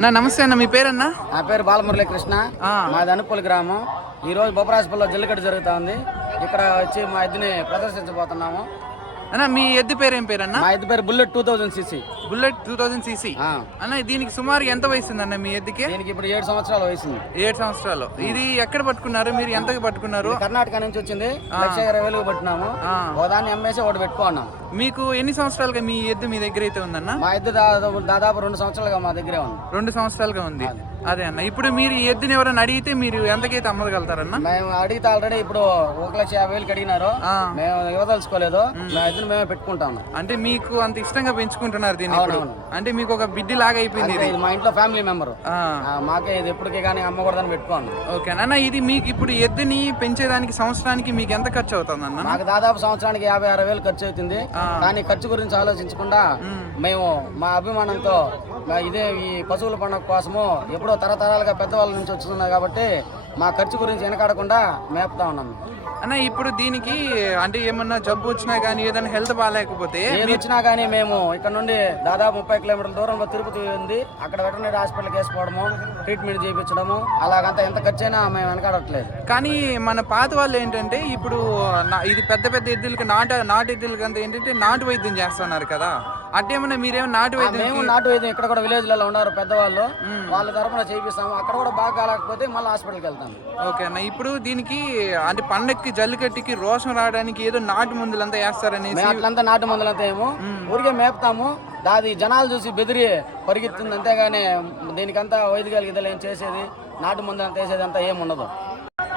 నా నమస్తే అన్న మీ పేరన్నా? నా పేరు బాలమురళీ కృష్ణ. మాది అనుపూలి గ్రామం. ఈ రోజు బొప్పరాజపల్లిలో జల్లికట్టు జరుగుతా ఉంది. ఇక్కడ వచ్చి మా ఎద్దుని ప్రదర్శించబోతున్నాము. అన్న మీ ఎద్దు పేరు ఏం పేరన్నా? మా ఎద్దు పేరు bullet two thousand C C. Bullet two thousand C C? అన్న దీనికి సుమారు ఎంత వయసు ఉందన్న మీ ఎద్దుకి? దీనికి ఇప్పుడు ఏడు సంవత్సరాలు వయసుంది. ఏడు సంవత్సరాలు. ఇది ఎక్కడ పట్టుకున్నారు? మీరు ఎంతకి పట్టుకున్నారు? కర్ణాటక నుంచి వచ్చింది. లక్ష ఇరవై వేలకు పట్టినాము. దాన్ని అమ్మేసి ఒకటి పెట్టుకున్నాం. మీకు ఎన్ని సంవత్సరాలుగా మీ ఎద్దు మీ దగ్గర అయితే ఉందన్న? మా ఎద్దు దాదాపు రెండు సంవత్సరాలుగా మా దగ్గరే ఉంది. రెండు సంవత్సరాలుగా ఉంది. అదే. అన్న ఇప్పుడు మీరు ఈ ఎద్దుని ఎవరైనా అడిగితే మీరు ఎంతకైతే అమ్మగలుగుతారన్న? మేము అడిగితే ఆల్రెడీ ఇప్పుడు ఒక లక్ష యాభై వేలకి అడిగినారు. మేము ఇవ్వదలుచుకోలేదు. మా ఎద్దుని మేమే పెట్టుకుంటాం అంటే మీకు అంత ఇష్టంగా పెంచుకుంటున్నారు దీన్ని ఇప్పుడు. అంటే మీకు ఒక బిడ్డి లాగా అయిపోయింది ఇది. మా ఇంట్లో ఫ్యామిలీ మెంబర్. మాకే ఇది ఎప్పటికీ కానీ అమ్మకూడదని పెట్టుకోండి ఓకే అన్న. ఇది మీకు ఇప్పుడు ఎద్దుని పెంచేదానికి సంవత్సరానికి మీకు ఎంత ఖర్చు అవుతుంది అన్న? మాకు దాదాపు సంవత్సరానికి యాభై అరవై వేలు ఖర్చు అవుతుంది. కానీ ఖర్చు గురించి ఆలోచించకుండా మేము. మా అభిమానంతో ఇదే ఈ పశువుల పండుగ కోసము ఎప్పుడో తరతరాలుగా పెద్దవాళ్ళ నుంచి వస్తున్నాయి కాబట్టి మా ఖర్చు గురించి వెనకాడకుండా మేపుతా ఉన్నాం. అన్న ఇప్పుడు దీనికి అంటే ఏమన్నా జబ్బు వచ్చినా కానీ ఏదైనా హెల్త్ బాగాలేకపోతే వచ్చినా కానీ మేము ఇక్కడ నుండి దాదాపు ముప్పై కిలోమీటర్ల దూరంలో తిరుపతి ఉంది. అక్కడ వెటర్నరీ హాస్పిటల్కి వేసుకోవడము ట్రీట్మెంట్ చేయించడము అలాగంతా ఎంత ఖర్చు అయినా మేము వెనకాడట్లేదు. కానీ మన పాత వాళ్ళు ఏంటంటే ఇప్పుడు నా- ఇది పెద్ద పెద్ద ఎద్దులకి నాటు నాటు ఎద్దులకి అంతా ఏంటంటే నాటు వైద్యం చేస్తున్నారు కదా. అట్టేమన్నా మీరేమో నాటు వైద్యం మేము నాటు వైద్యం ఇక్కడ కూడా విలేజ్లలో ఉన్నారు పెద్దవాళ్ళు. వాళ్ళ తరపున చేయిస్తాము అక్కడ కూడా బాగా కాలేకపోతే మళ్ళీ హాస్పిటల్కి వెళ్తాము. ఓకే అన్న ఇప్పుడు దీనికి అంటే పండక్కి జల్లికట్టికి రోషం రావడానికి ఏదో నాటు మందులంతా వేస్తారనేసి మేము అట్లంతా నాటు మందులంతా ఏమో. ఊరికే మేపుతాము. దాది జనాలు చూసి బెదిరి పరిగెత్తుంది. అంతేగాని దీనికంతా వైద్యగలిగితే ఏం చేసేది? నాటు మందు అంతా వేసేది అంతా ఏం ఉండదు.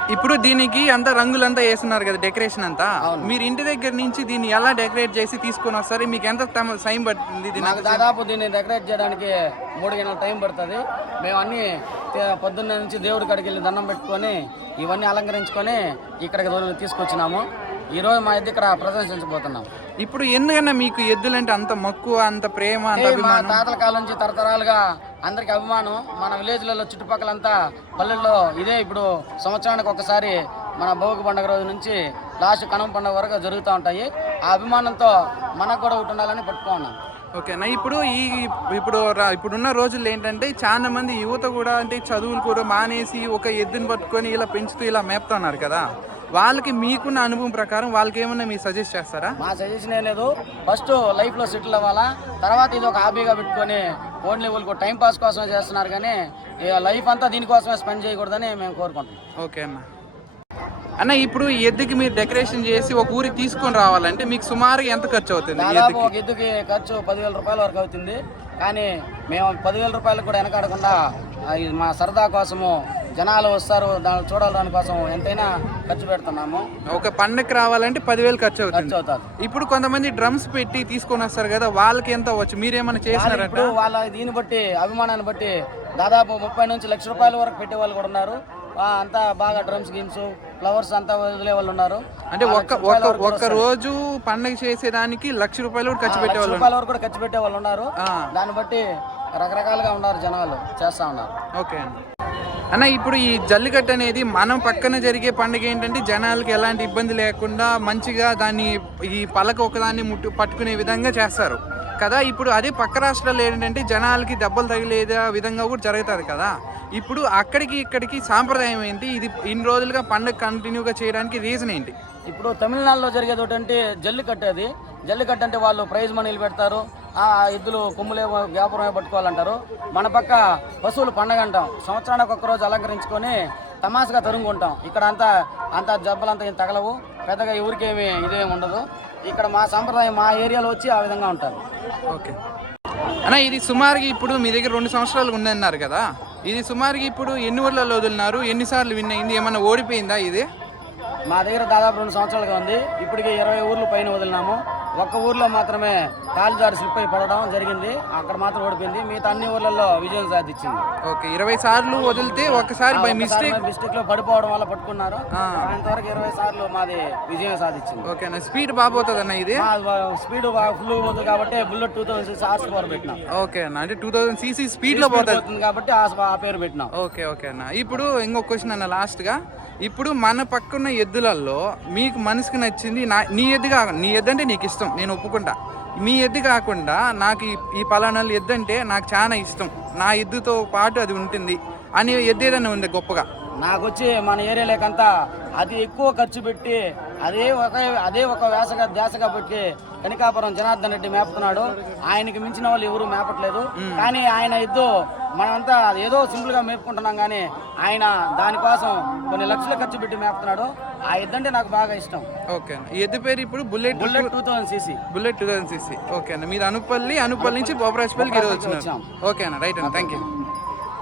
ఇప్పుడు దీనికి అంతా రంగులంతా వేస్తున్నారు కదా డెకరేషన్ అంతా. మీరు ఇంటి దగ్గర నుంచి దీన్ని ఎలా డెకరేట్ చేసి తీసుకొని వస్తారు? మీకు ఎంత టైం- పడుతుంది దీని మాకు దాదాపు దీన్ని డెకరేట్ చేయడానికి మూడు గంటల టైం పడుతుంది. మేము అన్ని పొద్దున్న నుంచి దేవుడి కాడికి వెళ్ళి దండం పెట్టుకొని ఇవన్నీ అలంకరించుకొని ఇక్కడికి తీసుకొచ్చినాము. ఈ రోజు మా ఇద్దరు ఇక్కడ ప్రదర్శించబోతున్నాం. ఇప్పుడు ఎందుకన్నా మీకు ఎద్దులంటే అంత మక్కువ అంత ప్రేమ అంత మా అభిమానం? తాతల కాలం నుంచి తరతరాలుగా అందరికి అభిమానం. మన విలేజ్లలో చుట్టుపక్కలంతా పల్లెల్లో ఇదే ఇప్పుడు సంవత్సరానికి ఒకసారి మన భోగి పండుగ రోజు నుంచి లాస్ట్ కనం పండుగ వరకు జరుగుతూ ఉంటాయి. ఆ అభిమానంతో మనకు కూడా ఒకటి ఉండాలని పట్టుకున్నాం ఓకేనా ఇప్పుడు ఈ ఇప్పుడు రా- ఇప్పుడున్న రోజుల్లో ఏంటంటే చాలా మంది యువత కూడా అంటే చదువులు కూడా మానేసి ఒక ఎద్దుని పట్టుకొని ఇలా పెంచుతూ ఇలా మేపుతున్నారు కదా. వాళ్ళకి మీకున్న అనుభవం ప్రకారం వాళ్ళకి ఏమన్నా మీరు సజెస్ట్ చేస్తారా? మా సజెషన్ ఏం లేదు. ఫస్ట్ లైఫ్లో సెటిల్ అవ్వాలా. తర్వాత ఇది ఒక హాబీగా పెట్టుకొని ఓన్లీ వాళ్ళకు టైం పాస్ కోసమే చేస్తున్నారు కానీ లైఫ్ అంతా దీనికోసమే స్పెండ్ చేయకూడదని మేము కోరుకుంటున్నాం. ఓకే అన్న. అన్న ఇప్పుడు ఈ ఎద్దుకి మీరు డెకరేషన్ చేసి ఒక ఊరికి తీసుకొని రావాలంటే మీకు సుమారుగా ఎంత ఖర్చు అవుతుంది దాదాపు ఒక ఎద్దుకి ఖర్చు పదివేల రూపాయల వరకు అవుతుంది. కానీ మేము పదివేల రూపాయలకు కూడా వెనకాడకుండా మా సరదా కోసము జనాలు వస్తారు దాన్ని చూడాలని కోసం ఎంతైనా ఖర్చు పెడుతున్నాము. ఒక పండగకి రావాలంటే పదివేలు ఖర్చు అవుతుంది. ఖర్చు అవుతుంది. ఇప్పుడు కొంతమంది డ్రమ్స్ పెట్టి తీసుకొని వస్తారు కదా వాళ్ళకి ఎంత అవ్వచ్చు? మీరేమన్నా వాళ్ళు చేసినారంట? ఇప్పుడు వాళ్ళ దీన్ని బట్టి అభిమానాన్ని బట్టి దాదాపు ముప్పై నుంచి లక్ష రూపాయల వరకు పెట్టే వాళ్ళు కూడా ఉన్నారు. ఆ, అంతా బాగా డ్రమ్స్ గిమ్స్ ఫ్లవర్స్ అంతా వదిలే వాళ్ళు ఉన్నారు. అంటే ఒక్క ఒక్క ఒక్క రోజు పండగ చేసేదానికి లక్ష రూపాయలు కూడా ఖర్చు లక్ష పెట్టేవాళ్ళు రూపాయల వరకు కూడా ఖర్చు పెట్టే వాళ్ళు ఉన్నారు. ఆ. దాన్ని బట్టి రకరకాలుగా ఉన్నారు జనాలు చేస్తా ఉన్నారు. ఓకే అండి. అన్న ఇప్పుడు ఈ జల్లికట్టు అనేది మనం పక్కన జరిగే పండుగ ఏంటంటే జనాలకి ఎలాంటి ఇబ్బంది లేకుండా మంచిగా దాన్ని ఈ పలక ఒకదాన్ని ముట్టు పట్టుకునే విధంగా చేస్తారు. కదా? ఇప్పుడు అదే పక్క రాష్ట్రాల్లో ఏంటంటే జనాలకి దెబ్బలు తగిలేదే విధంగా కూడా జరుగుతుంది కదా? ఇప్పుడు అక్కడికి ఇక్కడికి సాంప్రదాయం ఏంటి? ఇది ఇన్ని రోజులుగా పండుగ కంటిన్యూగా చేయడానికి రీజన్ ఏంటి? ఇప్పుడు తమిళనాడులో జరిగేది అంటే జల్లికట్టు అది. జల్లికట్టు అంటే వాళ్ళు ప్రైజ్ మనీలు పెడతారు. ఆ ఎద్దులు కొమ్ములే వ్యాపారమే పట్టుకోవాలంటారు. మన పక్క పశువులు పండగ అంటాం. సంవత్సరానికి ఒక్క రోజు అలంకరించుకొని తమాషగా తరుముకుంటాం. ఇక్కడ అంతా అంత జబ్బలంతా ఏం తగలవు. పెద్దగా ఎవరికేమి ఇదేమి ఉండదు. ఇక్కడ మా సాంప్రదాయం మా ఏరియాలో వచ్చి ఆ విధంగా ఉంటారు. ఓకే. అన్న ఇది సుమారుగా ఇప్పుడు మీ దగ్గర రెండు సంవత్సరాలు ఉందన్నారు కదా? ఇది సుమారుగా ఇప్పుడు ఎన్ని ఊర్లలో వదిలినారు? ఎన్నిసార్లు విన్ అయింది? ఏమన్నా ఓడిపోయిందా ఇది? మా దగ్గర దాదాపు రెండు సంవత్సరాలుగా ఉంది. ఇప్పటికి ఇరవై ఊర్లు పైన వదిలినాము. ఒక్క ఊర్లో మాత్రమే కాలు జారి స్లిప్ అయి పడడం జరిగింది. అక్కడ మాత్రం ఓడిపోయింది. మిగతా అన్ని ఊర్లలో విజయం సాధించింది. ఓకే ఇరవై సార్లు వదిలితే ఒకసారి బై మిస్టేక్. మిస్టేక్లో పడిపోవడం వల్ల పట్టుకున్నారు. అంతవరకు ఇరవై సార్లు మాది విజయం సాధించింది. ఓకే అన్న స్పీడ్ బాగుపోతుంది అన్న ఇది? స్పీడ్ ఫుల్ పోతుంది కాబట్టి bullet two thousand six horse power పెట్టినాం. ఓకే అన్న అంటే టూ థౌసండ్ సీసీ స్పీడ్లో పోతుంది కాబట్టి ఆ ఆ పేరు పెట్టినాం. ఓకే ఓకే అన్న. ఇప్పుడు ఇంకొక క్వశ్చన్ అన్న లాస్ట్గా. ఇప్పుడు మన పక్కన్న ఎద్దులలో మీకు మనసుకు నచ్చింది నా నీ ఎద్దు కా నీ ఎద్దు అంటే నీకు ఇష్టం నేను ఒప్పుకుంటా. మీ ఎద్దు కాకుండా నాకు ఈ- ఈ ఎద్దు అంటే నాకు చాలా ఇష్టం. నా ఎద్దుతో పాటు అది ఉంటుంది అని ఎద్దు ఏదైనా ఉంది గొప్పగా? నాకు వచ్చి మన ఏరియాలోకంతా అది ఎక్కువ ఖర్చు పెట్టి అదే ఒక అదే ఒక వేసగా దేశగా పెట్టి కనికాపురం జనార్దన్ రెడ్డి మేపుతున్నాడు. ఆయనకి మించిన వాళ్ళు ఎవరు మేపట్లేదు. కానీ ఆయన ఎద్దు మనమంతా ఏదో సింపుల్గా మేపుకుంటున్నాం కానీ ఆయన దానికోసం కొన్ని లక్షలు ఖర్చు పెట్టి మేపుతున్నాడు. ఆ ఎద్దు అంటే నాకు బాగా ఇష్టం. ఓకే ఈ ఎద్దు పేరు ఇప్పుడు bullet bullet two thousand C C. Bullet two thousand six okay అన్న. మీరు అనుపల్లి అనుపల్లి నుంచి బొబరాజ్పల్లికి ఈరోజు వచ్చాం. ఓకే అన్న. రైట్ అన్న. Thank you